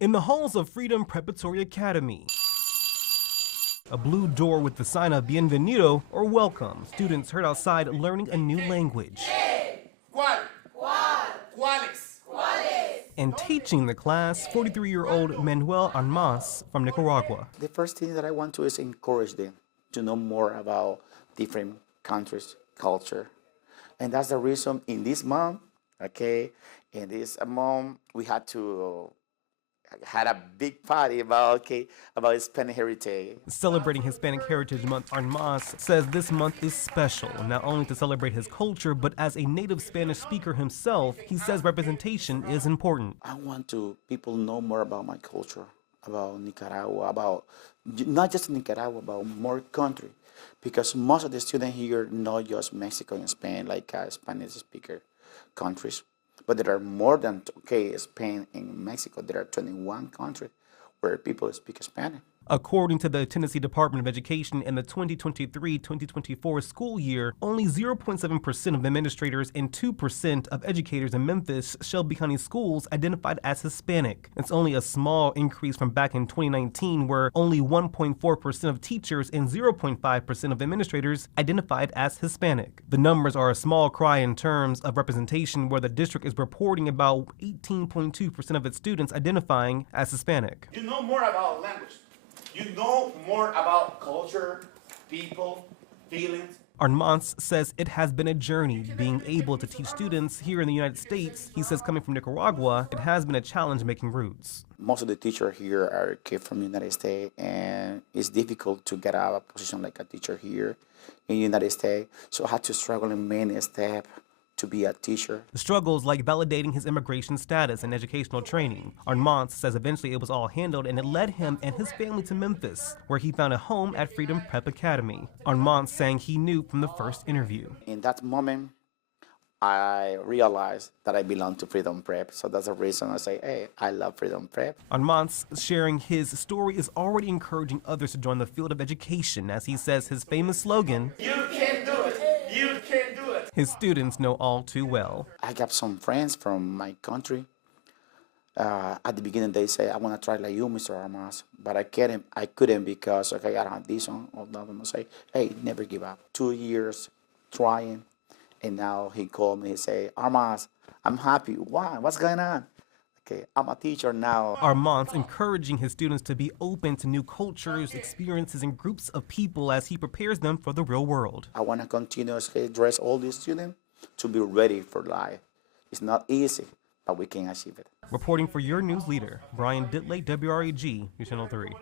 In the halls of Freedom Preparatory Academy, a blue door with the sign of Bienvenido, or welcome, students heard outside learning a new language. And teaching the class, 43-year-old Manuel Armas from Nicaragua. The first thing that I want to is encourage them to know more about different countries' culture. And that's the reason in this month, in this month, we had a big party about Hispanic heritage. Celebrating Hispanic Heritage Month, Armas says this month is special, not only to celebrate his culture, but as a native Spanish speaker himself, he says representation is important. I want people know more about my culture, about Nicaragua, about not just Nicaragua, about more country, because most of the students here know just Mexico and Spain, like Spanish speaker countries. But there are more than, Spain and Mexico. There are 21 countries where people speak Spanish. According to the Tennessee Department of Education, in the 2023-2024 school year, only 0.7% of administrators and 2% of educators in Memphis, Shelby County schools identified as Hispanic. It's only a small increase from back in 2019, where only 1.4% of teachers and 0.5% of administrators identified as Hispanic. The numbers are a small cry in terms of representation, where the district is reporting about 18.2% of its students identifying as Hispanic. You know more about language. You know more about culture, people, feelings. Armas says it has been a journey being able to teach students here in the United States. He says coming from Nicaragua, it has been a challenge making roots. Most of the teachers here are kids from the United States, and it's difficult to get a position like a teacher here in the United States. So I had to struggle in many steps to be a teacher. The struggles like validating his immigration status and educational training. Armas says eventually it was all handled, and it led him and his family to Memphis, where he found a home at Freedom Prep Academy. Armas saying he knew from the first interview. In that moment, I realized that I belong to Freedom Prep. So that's the reason I say, hey, I love Freedom Prep. Armas sharing his story is already encouraging others to join the field of education, as he says his famous slogan, "You can do it. You can do it." His students know all too well. I got some friends from my country. At the beginning, they say, "I want to try like you, Mr. Armas," but I couldn't because I don't have this one. All of them say, "Hey, never give up." 2 years trying, and now he called me and say, "Armas, I'm happy. Why? What's going on?" I'm a teacher now. Armas encouraging his students to be open to new cultures, experiences, and groups of people as he prepares them for the real world. I want to continuously dress all these students to be ready for life. It's not easy, but we can achieve it. Reporting for your news leader, Brian Ditley, WREG News Channel 3.